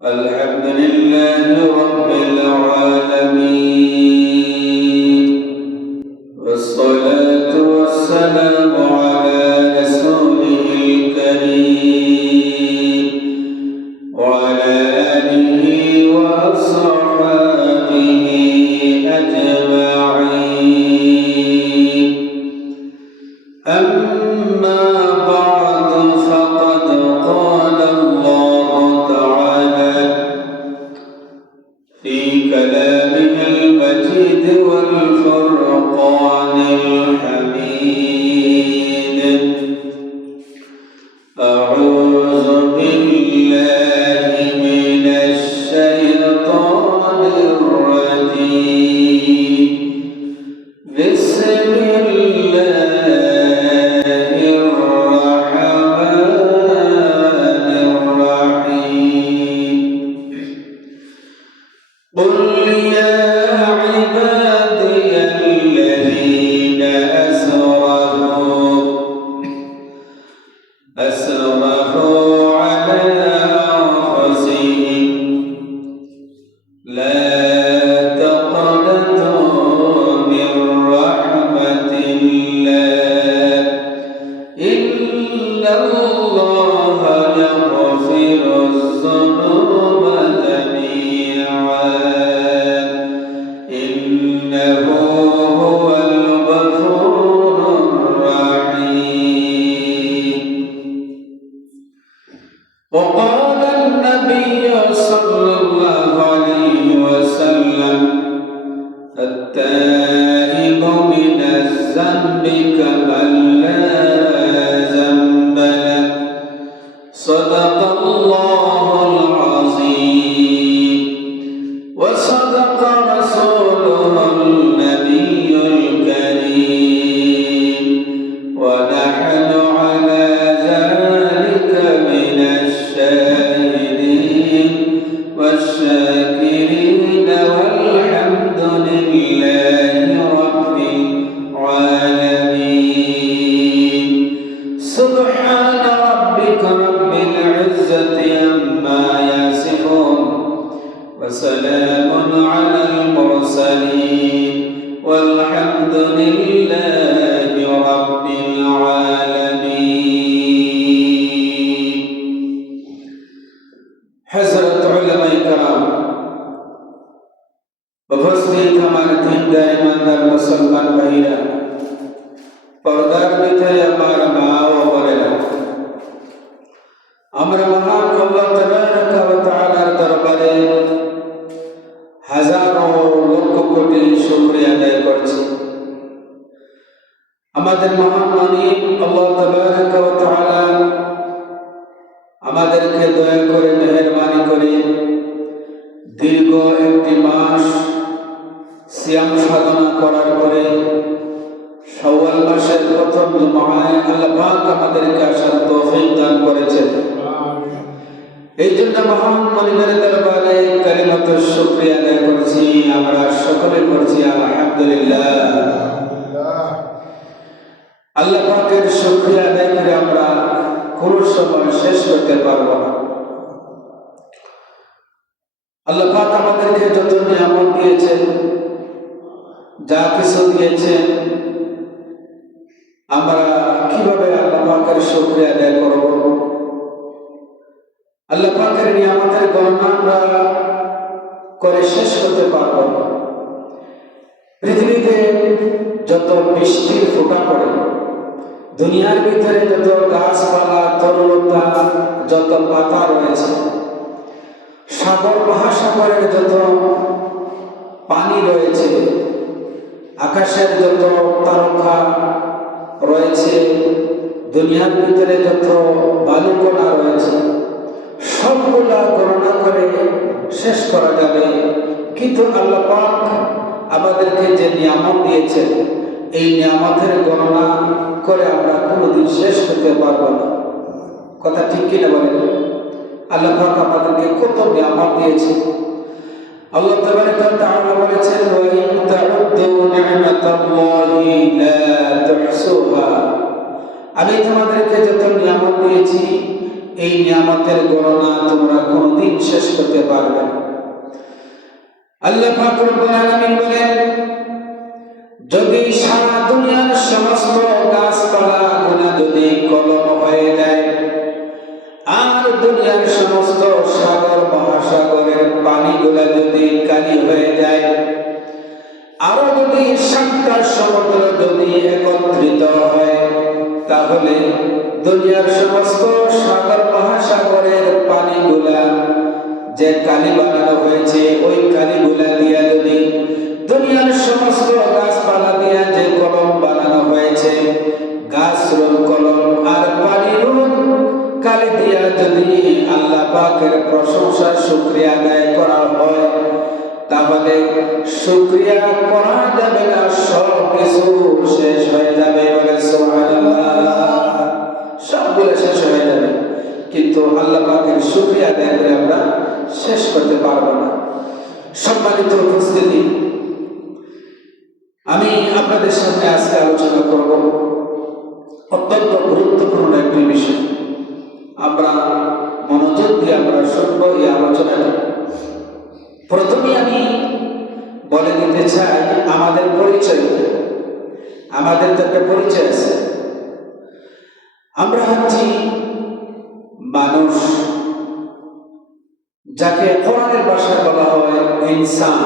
الحمد لله رب العالمين، والصلاة والسلام على رسوله الكريم وعلى آله وأصحابه أجمعين. أما بعد، فقد قال الله تعالى في كلامه المجيد والفرقان الحميد: أعوذ بالله من الشيطان الرجيم. بسم الله الرحمن الرحيم. قل يا عبادي الذين أسرفوا على أنفسهم لا تقنطوا من رحمة الله، إن الله يغفر الذنوب جميعا، إنه هو الغفور الرحيم. وقال النبي صلى الله عليه وسلم: التائب من الذنب كمن لا ذنب له. صدق الله العظيم، وصدق رسوله النبي الكريم، ونحن على ذلك من الشاهدين والشاكرين، والحمد لله رب العالمين. سبحان ربك رب العزة عما يصفون، وسلام على المرسلين، والحمد لله رب العالمين. حضرت علماء کرام، উপস্থিত আমার দিনদার ইমানদার মুসলমান ভাইরা, পর্দার ভিতরে আমার মা ও বোনেরা, আমরা মহান আল্লাহ তাবারাকা ওয়া তাআলার দরবারে হাজারো লক্ষ কোটি শুকরিয়া আদায় করছি। আমাদের মহান মালিক আল্লাহ তাবারাকা ওয়া তাআলা আমাদেরকে দয়া করে মেহেরবানি করে দীর্ঘ একটি মাস সিয়াম সাধনা করার পরে শাওয়াল মাসের প্রথম জুমায় আল্লাহ পাক আমাদেরকে আসার তৌফিক দান করেছেন। এই জন্য মহান মালিকের দরবারে কালিমাতুশ শুকরিয়া আদায় করছি। আমরা সকলে করছি আলহামদুলিল্লাহ। আল্লাহ পাকের শুকরিয়া আদায় করে আমরা কোনো সময় শেষ করতে পারবো না। আল্লাহ পাক আমাদেরকে যত নিয়ামত দিয়েছেন, যা কিছু দিয়েছেন, আমরা কিভাবে আল্লাহ পাকের শুকরিয়া আদায় করব? আল্লাহ পাকের নিয়ামতের গণনা আমরা করে শেষ করতে পারবো না। পৃথিবীতে যত বৃষ্টির ফোঁটা পড়ে, দুনিয়ার ভিতরে যত গাছপালা, তরুলতা, যত পাতা রয়েছে, সাগর মহাসাগরের যত পানি রয়েছে, আকাশের যত তারকা রয়েছে, দুনিয়ার ভিতরে যত বালুকণা রয়েছে, সবগুলা গণনা করে শেষ করা যাবে। কিন্তু আল্লাহ পাক আমাদেরকে যে নিয়ামত দিয়েছেন, এই নিয়ামতের গণনা করে আমরা কোনোদিন শেষ করতে পারবো না। কথা ঠিক কিনা বলেন? আল্লাহ পাক আমাদেরকে কত নিয়ামত দিয়েছে। আল্লাহ তাবারাকা ওয়া তাআলা বলেছেন: ওয়া ইন তাউদ্দু নি'মাতাল্লাহি লা তুহসুহা। আমি তোমাদেরকে যত নিয়ামত দিয়েছি, এই নিয়ামতের গণনা তোমরা কোনদিন শেষ করতে পারবে না। আল্লাহ পাক রব্বুল আলামিন বলেন, যদি সারা দুনিয়ার সমস্ত গাছপালাগুলো যদি কলম হয়ে যায়, আর দুনিয়ার সমস্ত সাগর মহাসাগরের পানিগুলা যদি কালি হয়ে যায়, আরো যদি 7টা সমুদ্র যদি একত্রিত হয়, তাহলে দুনিয়ার সমস্ত সাগর মহাসাগরের পানিগুলা যে কালি বানানো হয়েছে, ওই কালিগুলা দিয়া যদি দুনিয়ার সমস্ত গাছপালা দিয়া যে কলম বানানো হয়েছে, গাছরুল কলম আর পানিরুল কালি দিয়া যদি আল্লাহ পাকের প্রশংসা শুকরিয়া আদায় করা হয়, তাহলে শুকরিয়া করা যাবে না, সব কিছু শেষ হয়ে যাবে। বলে সুবহানাল্লাহ, সবগুলো শেষ হয়ে যাবে, কিন্তু আল্লাহ পাকের শুকরিয়া আদায় করে আমরা শেষ করতে পারবো না। সম্মানিত উপস্থিতি, আমি আপনাদের সামনে আজকে আলোচনা করব অত্যন্ত গুরুত্বপূর্ণ একটি বিষয়। আমরা মনোযোগ দিয়ে আমরা শুনবো এই আলোচনাটা। প্রথমে আমি বলে দিতে চাই আমাদের পরিচয়। আমাদের তো একটা পরিচয় আছে, আমরা হচ্ছি মানুষ, যাকে কোরআনের ভাষায় বলা হয় ইনসান।